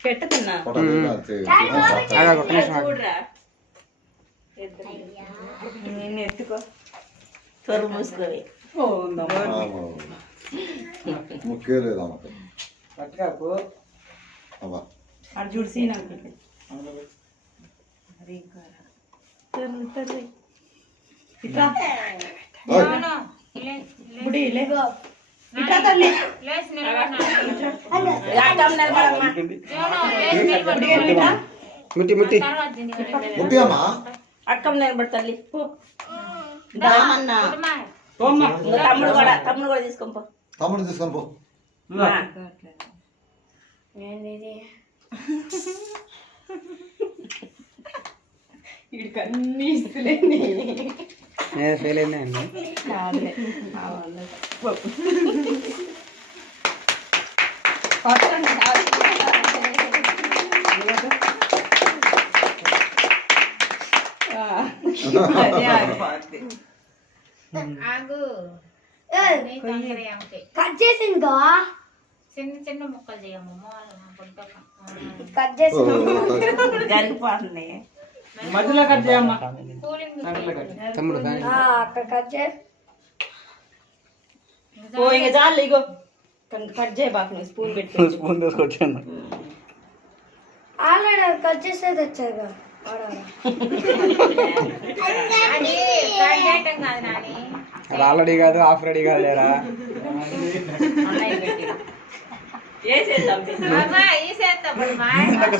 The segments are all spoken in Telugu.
పెట్టుకున్నా నిన్ను ఎత్తుకో తొరు మూసుకోవి అటు చూసి అక్కం నిలబడి తల్లి తమ్ముడు కూడా తీసుకొని పో వీడికి అన్ని ఇస్తులేండి ఫెయిల్ అయినాయండి కట్ చేసిందా చిన్న చిన్న ముక్కలు చేయమ్మా కట్ చేసి జరిగిపోతుంది మధ్యలో కట్ చేయమ్మా తమ్ముడు అక్కడ కట్ చేసి ఇక చాలు ఇగో కట్ చేయ బాగా నువ్వు స్పూన్ పెట్టి స్పూన్ తీసుకొచ్చాను ఆల్రెడీ కట్ చేసే తెచ్చారు అది ఆల్రెడీ కాదు హాఫ్ రెడీ కాదు లేరా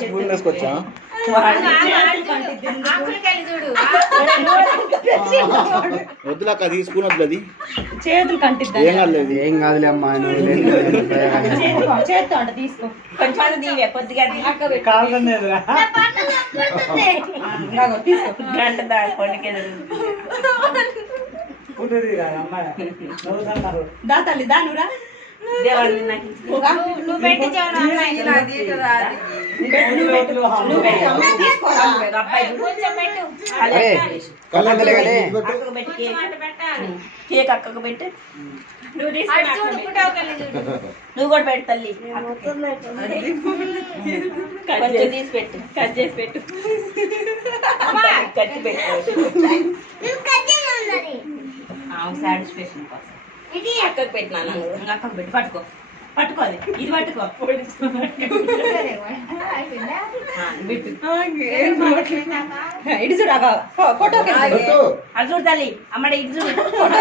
స్పూన్ తీసుకొచ్చా వద్దులాక అది స్పూన్ వద్దు అది చేతులు కంటిద్దా ఏం కాదులే అమ్మా చేత్తో అంట తీసుకో కొంచెం దీవే కొద్దిగా తీసుకో గంట దానికి దా తల్లి దా నువ్వురా నువ్వు పెట్టి కేక్ అక్కకు పెట్టు నువ్వు కూడా పెట్టు తల్లి కొంచెం తీసి పెట్టు కట్ చేసి పెట్టు కట్టి పెట్టు సాటిస్ఫాక్షన్ కోసం అక్కకు పెట్టినా అక్కకు పెట్టి పట్టుకో పట్టుకోది ఇది పట్టుకో ఇటు చూడు ఫోటో అది చూడు తల్లి అమ్మడ ఇటు చూడు ఫోటో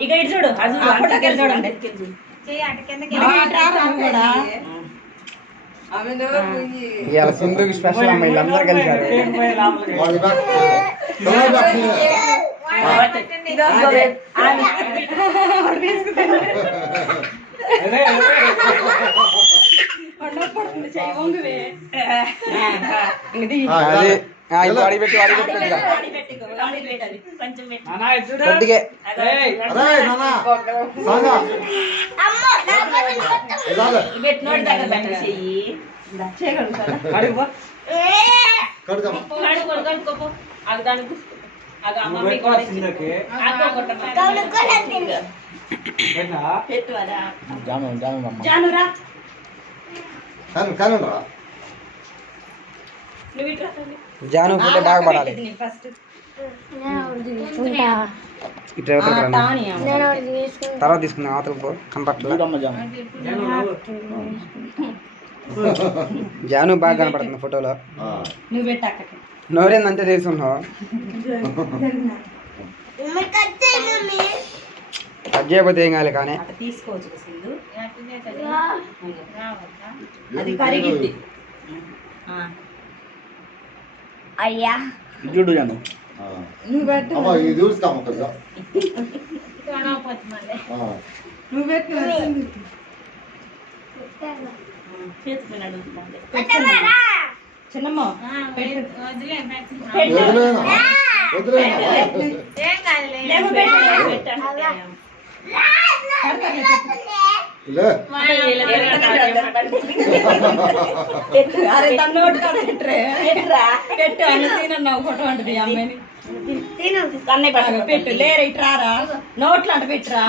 ఇక ఇటు చూడు అది చూడండి ఇవాళ సింధుకి స్పెషల్ అమ్మ వీళ్ళందరూ కలిసారు అడిపెట్టి జాను ఫోటో బాగా పడాలి తర్వాత తీసుకున్నా అవతల కనపట్ల జాను బాగా కనపడుతుంది ఫోటోలో నోరేందంటే తెలుసున్నావు కట్ చేయకపోతే ఏం కాలే కానీ తీసుకోవచ్చు అయ్యా చూడు జాను నువ్వు పెట్టు నువ్వు పెట్టు చిన్నమ్మ అరే తన నోటు కాడ పెట్టు అన్న తినన్నావు ఫోటో అంటది అమ్మాయిని కన్నయ్య పడక పెట్టు లేరు ఇటు రారా నోట్లు అంట పెట్టురా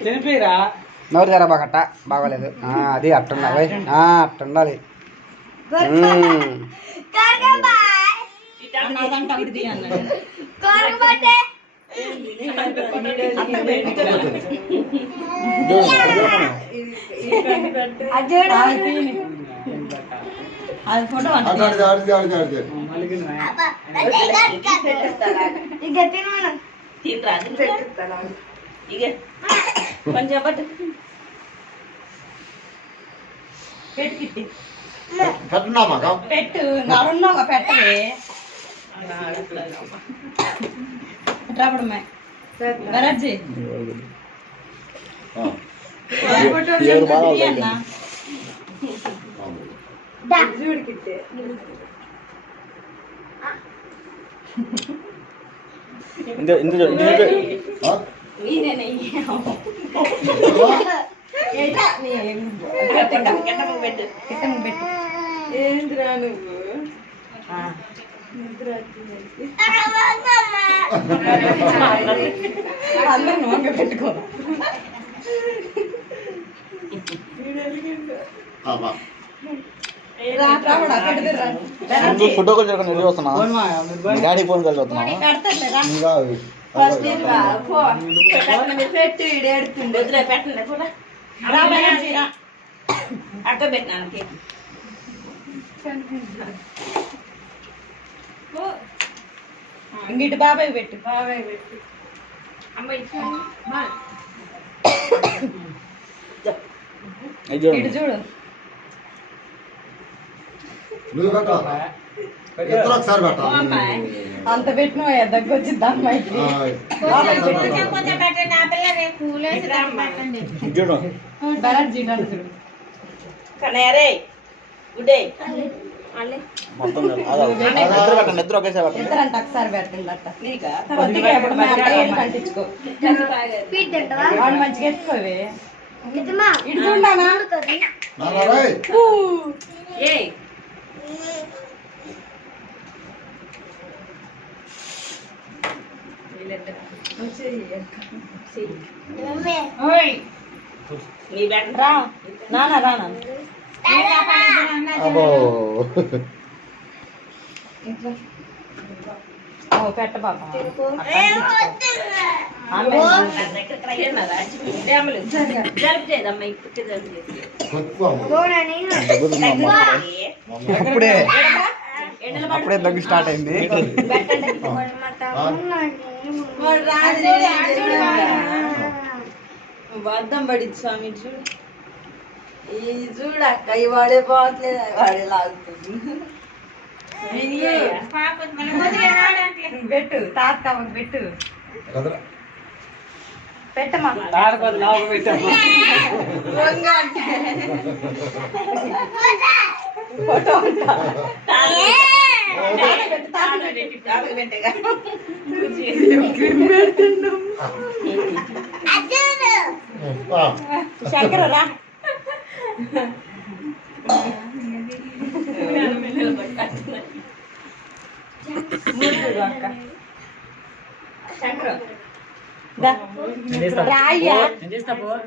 తినిపిరా నోరు తెర బాగట్ట బాగోలేదు అది అట్టుండాలి అట్టుండాలి అదంట ఇది అన్నాడు అది ఫోటో కొంచెం పట్టు పెట్టు పెట్టు ఉన్నావుగా పెట్టవే రాబడమ్మాయి గరజ్జీ అన్నా ఏంద్రా నువ్వు అందరూ నోంగ పెట్టుకో ఫోటో కాల్ చేయకుండా వెళ్ళి వస్తున్నా డాడీ ఫోన్ కాల్ చేస్తున్నా పెట్టు ఏడుతుంది వదిలే పెట్టండి కూడా అక్క పెట్టినాను ఇంగిటి బాబాయ్ పెట్టు ఇటు చూడు అంత పెట్టిన దగ్గొచ్చింది అమ్మాయికి బెనర్జీ చూడు కనరే గుడ్ నిద్ర ఒకేసారి పెట్టండి ఇద్దరంట ఒకసారి పెట్టండి అట్ట కంటించుకో వాడు మంచిగా ఎత్తుకోవే ఇటు చూడానా ఏ రా నానా రానా పెట్ట బాబా అప్పుడే దగ్గు స్టార్ట్ అయింది అద్దం పడింది స్వామి చూడు ఈ చూడక్క ఈ వాడే పోవట్లేదు వాడే లాగుతుంది పెట్టు తాతమ్మకి పెట్టు పెట్టమ్మా ఫోటో శంకర రా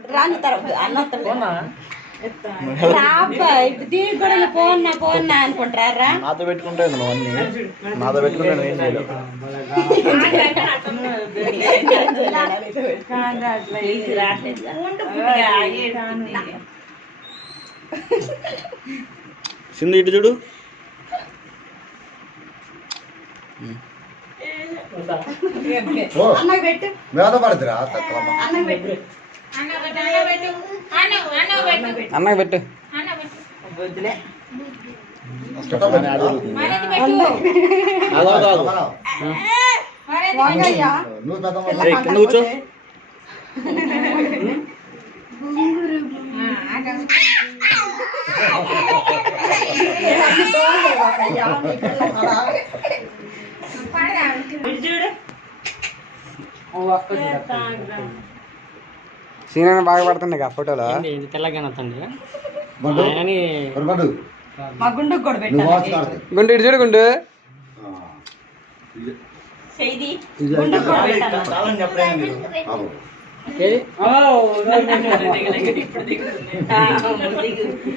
రాను తర్వాత దీనికి కూడా పోన్నా అనుకుంటారా నాతో పెట్టుకుంటే నాతో పెట్టుకుంటే ఏం చేయలేదు సింధు ఇటు చూడు అన్నకు పెట్టు పడుతురా అన్నకు పెట్టు అన్నకు పెట్టు వద్దులే కింద కూర్చో సీనన్న బాగా పడుతుంది ఆ ఫోటోలో. ఇది తెల్లగానే వస్తుంది బండు కానీ ఒరు బండు మా గుండుకు కూడా నువ్వు పెట్టాలి వాచ్ కాడదు గుండు ఇటు చూడు గుండు. చేయి ఇది గుండుకు కూడా పెట్టాలి చాలని చెప్పలేదు మీరు బాబు ఏది? ఓ, ఇప్పుడు దిగుతుంది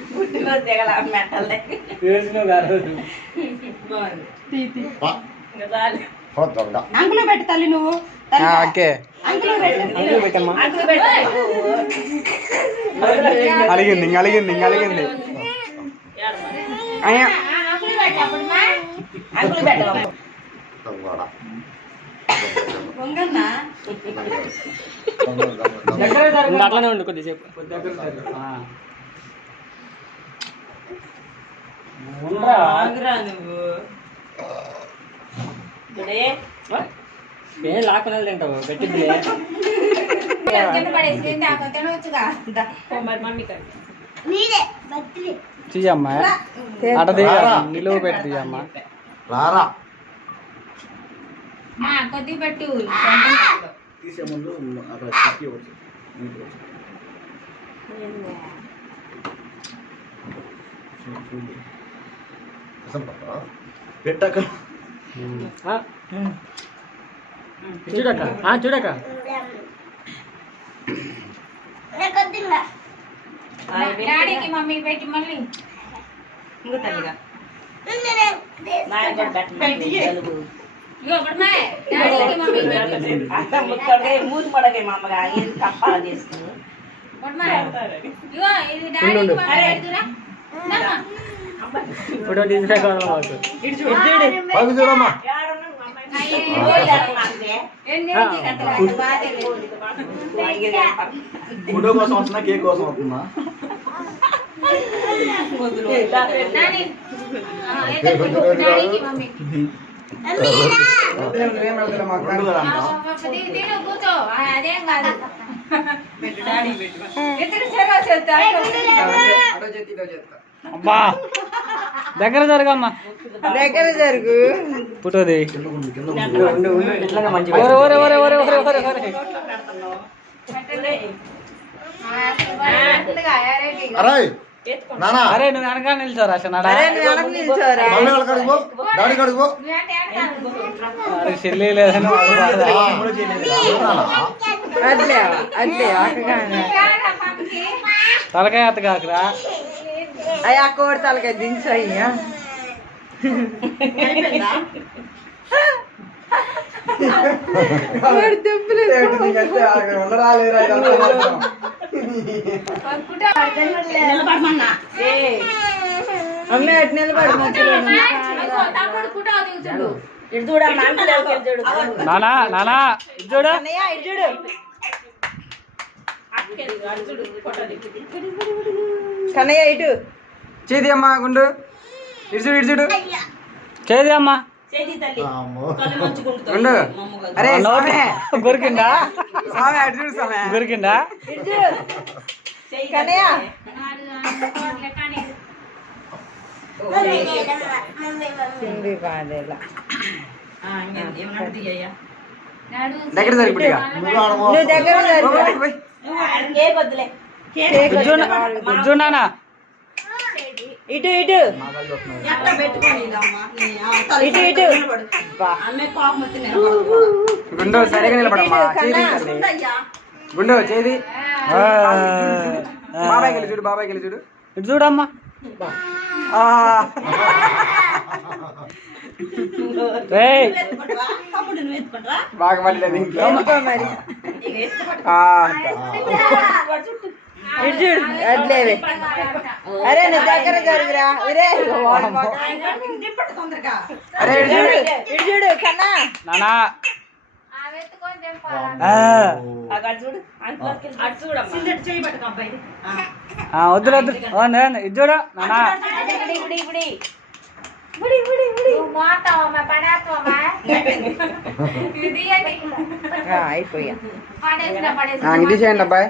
పుట్టినరోజు దిగల మెట్టలే వేసినావు కాదు. పా ఇంకా చాలు పోతుందా అంకులో పెట్టు తల్లి నువ్వు ఓకే అంకులో పెట్టు అంకులో పెట్టు అలిగింది ఇంక అలిగింది ఇంక అలిగింది. అయ్యా అంకులు పెట్టు తొంగడ పొంగన్నా దగ్గర జరుగు. అట్లానే ఉండు కొద్దిసేపు. దగ్గర జరుగు. ఉండరా? ఆగురా నువ్వు ఇప్పుడే ఏం లాక్కునే తింటావు పెట్టిద్దిలే. కింద పడేసి తినవచ్చుగా మరి మమ్మీ కాదు మీరే బర్త్డే తీయమ్మా అట నిలువ పెట్టి తీయమ్మా. రారా కొద్దిగా పెట్టు తీసే ముందు అక్కడ తక్కి వచ్చి పెట్టాక ఆ? చూడక్క చూడక్క. కొద్దిగా డాడీకి మమ్మీ పెట్టి మళ్ళీ ఇంకో తల్లిగా ఇగో పడమే డాడీకి మమ్మీ పెట్టి మూతి పడగే మా అమ్మగా ఏది తప్పాలి చేస్తుంది పడమే ఇగో ఇది డాడీకి మమ్మీ పెడుతురా ఫోటో తీసుకురావాలి మాకు. బాగు చూడమ్మా ఫోటో కోసం వస్తున్నా కేక్ కోసం వస్తున్నా డాడీకి మమ్మీ రెండు తిను కూర్చో అదేం కాదు పెట్టు డాడీ పెట్టు ఇద్దరు చెరవ చెప్తారు అబ్బా దగ్గర జరగమ్మా. దగ్గర జరుగు ఫోటోది ఇట్లాగా మంచిగా. అరే నానా అరే నువ్వు వెనక నిల్చోరా అసలు మమ్మీ వాళ్ళ కాడికి పో డాడీ కాడికి పో అరే చెల్లి లేదని వాడు బాధ. తలకాయ అత్త కాకరా. అయ్యా కోడి తలకాయ దించు అయ్యా నిలబడమన్నా అమ్మే అటు నిలబడి తమ్ముడు ఫోటో దిగుతుడు ఇటు చూడమ్మా అంకుల్ చూడు నానా నానా ఇది చూడు. ఇటు చూడు కన్నయ్య ఇటు చేతి అమ్మా గుండు ఇటు చూడు ఇటు చూడు. చేది అమ్మా. చేతి తల్లి అమ్మో కళ్ళు మంచుకుంటుంది గుండు అరే నోటి గొరికిందా స్వామి అటు చూడు స్వామి. గొరికిందా. ఇటు చూడు కన్నయ్య దగ్గర సరి ఇప్పుడు ఇక. నువ్వు ఆడమో నువ్వు దగ్గర పోయి. కేక్ వద్దులే ఇది చూడు నాన్న. ఇటు ఇటు ఇటు ఇటు గుండు సరిగా నిలబడమ్మా. చేతి తల్లి. గుండు చేది బాబాయ్ వెళ్ళి చూడు బాబాయ్ వెళ్ళి చూడు. ఇటు చూడమ్మా. ఆ. రేయ్ బాగా పడలేదు ఇంట్లో. ఆ, ఇటు చూడు అట్లేవి అరే నువ్వు దగ్గర జరుగురా ఒరే అరే ఇటు చూడు. ఇటు చూడు కన్నా నానా. వద్దు వద్దు ఇది చూడు నానా. అయిపోయా పడేసిన ఇది చేయండి అబ్బాయి.